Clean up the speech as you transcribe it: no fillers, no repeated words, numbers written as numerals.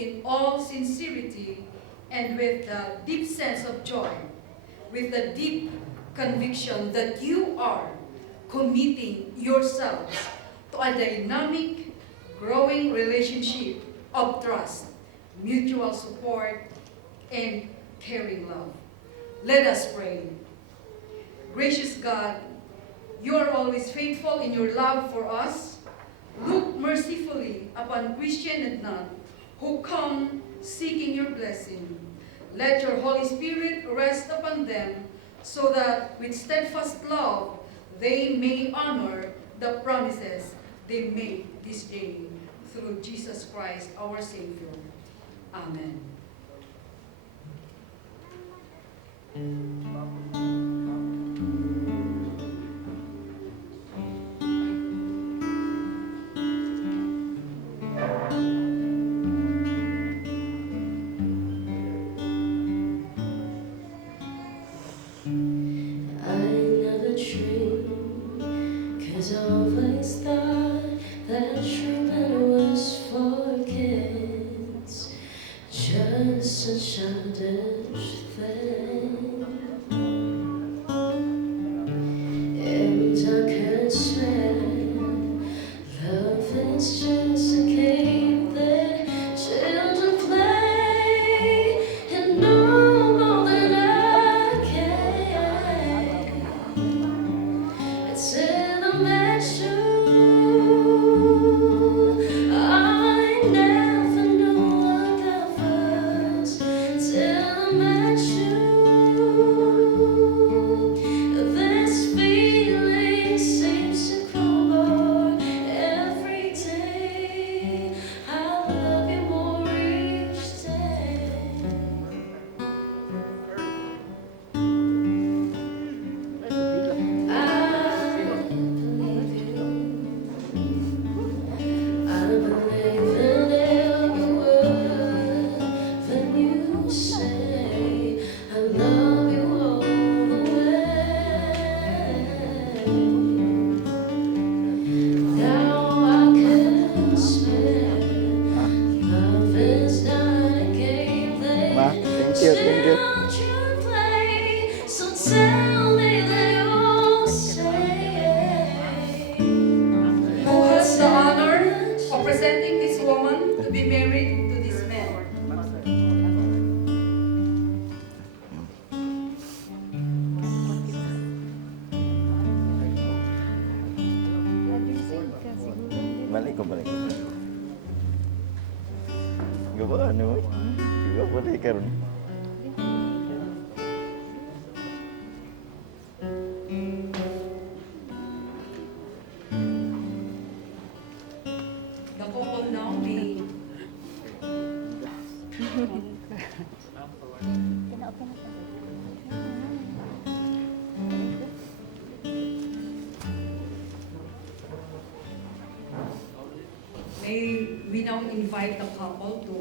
in all sincerity and with a deep sense of joy, with a deep conviction that you are committing yourselves to a dynamic, growing relationship of trust, mutual support, and caring love. Let us pray. Gracious God, you are always faithful in your love for us. Look mercifully upon Christian and Nat, who come seeking your blessing. Let your Holy Spirit rest upon them, so that with steadfast love they may honor the promises they made this day. Through Jesus Christ, our Savior. Amen. I always thought that treatment was for kids, just a childish thing. And I could swear love is just a game that children play, and no more than I can. It's in a measure. I never knew what love was till I met you. This feeling seems to grow more every day. I love you more each day. I believe in every word that you say. I love you all the way. Now I can swear love is not a game Ma, that thank you. children play. So tell me they all say. Who has the honor of presenting this woman to be married to this man? Balik ko. Gawa ano? Gawa boleh karon. The couple now may we now invite the couple to